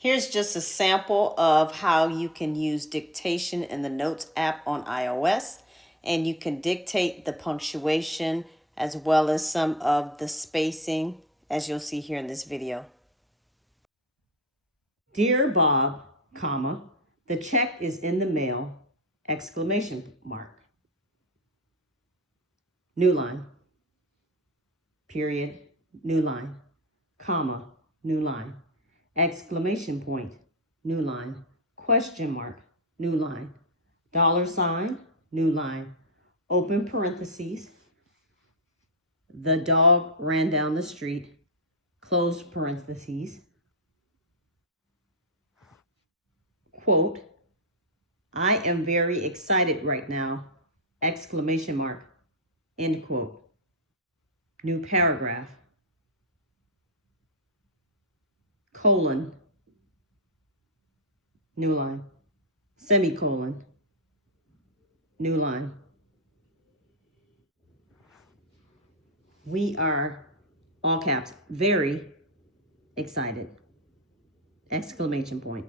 Here's just a sample of how you can use Dictation in the Notes app on iOS, and you can dictate the punctuation as well as some of the spacing, as you'll see here in this video. Dear Bob, comma, the check is in the mail, exclamation mark. New line, period, new line, comma, new line. Exclamation point, new line, question mark, new line, $, new line, open parentheses, the dog ran down the street, close parentheses, quote, I am very excited right now, exclamation mark, end quote. New paragraph, colon, new line, semicolon, new line. We are, all caps, very excited, exclamation point.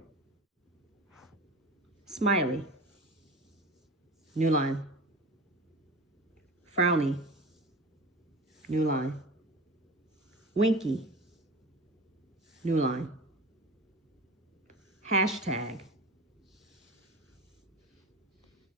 Smiley, new line. Frowny, new line. Winky, new line. Hashtag,